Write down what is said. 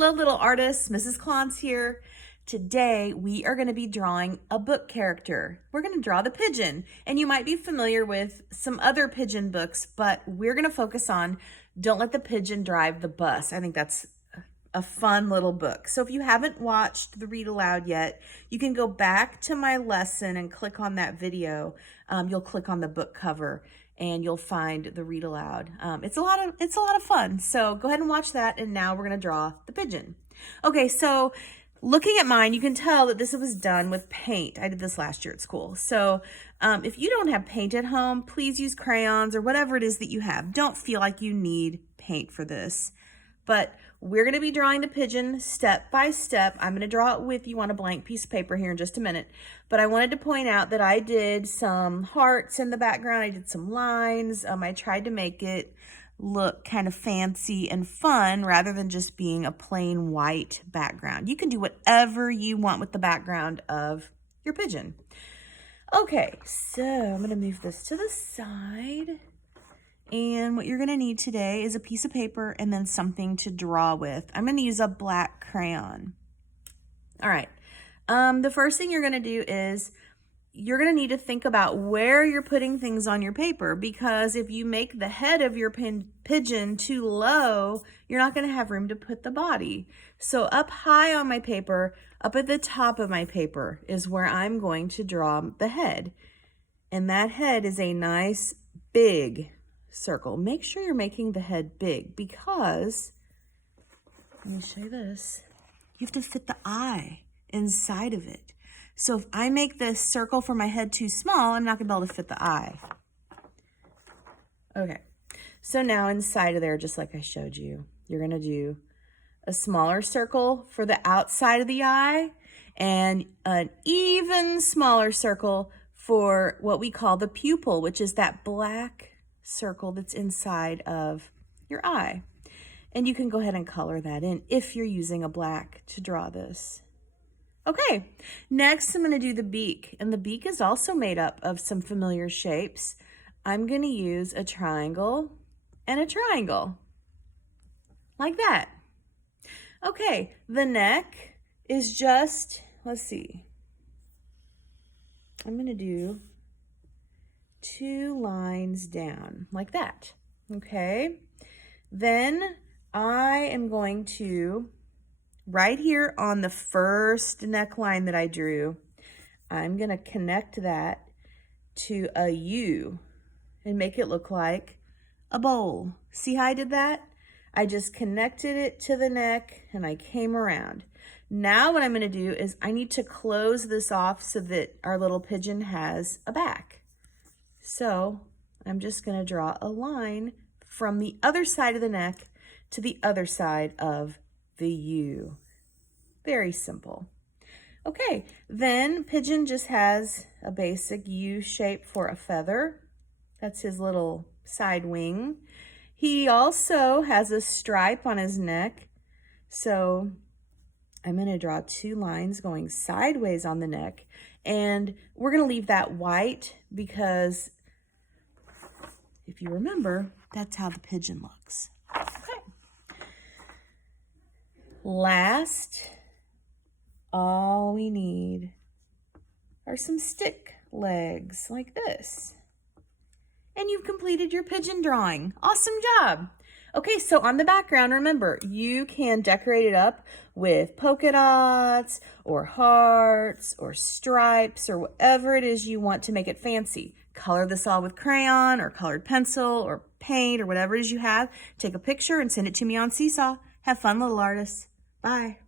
Hello, little artists. Mrs. Klon's here. Today, we are going to be drawing a book character. We're going to draw the pigeon, and you might be familiar with some other pigeon books, but we're going to focus on Don't Let the Pigeon Drive the Bus. I think that's a fun little book. So if you haven't watched the read aloud yet, you can go back to my lesson and click on that video. You'll click on the book cover and you'll find the read aloud. It's a lot of fun. So go ahead and watch that. And now we're gonna draw the pigeon. Okay, so looking at mine, you can tell that this was done with paint. I did this last year at school. So if you don't have paint at home, please use crayons or whatever it is that you have. Don't feel like you need paint for this. But we're going to be drawing the pigeon step by step. I'm going to draw it with you on a blank piece of paper here in just a minute. But I wanted to point out that I did some hearts in the background. I did some lines. I tried to make it look kind of fancy and fun rather than just being a plain white background. You can do whatever you want with the background of your pigeon. Okay, so I'm going to move this to the side. And what you're going to need today is a piece of paper and then something to draw with. I'm going to use a black crayon. All right. The first thing you're going to do is you're going to need to think about where you're putting things on your paper, because if you make the head of your pigeon too low, you're not going to have room to put the body. So up high on my paper, up at the top of my paper is where I'm going to draw the head. And that head is a nice big circle. Make sure you're making the head big because, let me show you this, you have to fit the eye inside of it. So if I make this circle for my head too small, I'm not going to be able to fit the eye. Okay, so now inside of there, just like I showed you, you're going to do a smaller circle for the outside of the eye and an even smaller circle for what we call the pupil, which is that black circle that's inside of your eye. And you can go ahead and color that in if you're using a black to draw this. Okay, next I'm going to do the beak, and the beak is also made up of some familiar shapes. I'm going to use a triangle and a triangle, like that. Okay, the neck is just, let's see, I'm going to do 2 lines down like that. Okay, then I am going to, right here on the first neckline that I drew, I'm going to connect that to a U and make it look like a bowl. See how I did that? I just connected it to the neck and I came around. Now what I'm going to do is I need to close this off so that our little pigeon has a back. So I'm just going to draw a line from the other side of the neck to the other side of the U. Very simple. Okay, then pigeon just has a basic U shape for a feather. That's his little side wing. He also has a stripe on his neck. So I'm going to draw 2 lines going sideways on the neck. And we're going to leave that white because if you remember, that's how the pigeon looks. Okay. Last, all we need are some stick legs like this. And you've completed your pigeon drawing. Awesome job. Okay, so on the background, remember, you can decorate it up with polka dots or hearts or stripes or whatever it is you want to make it fancy. Color this all with crayon or colored pencil or paint or whatever it is you have. Take a picture and send it to me on Seesaw. Have fun, little artists. Bye.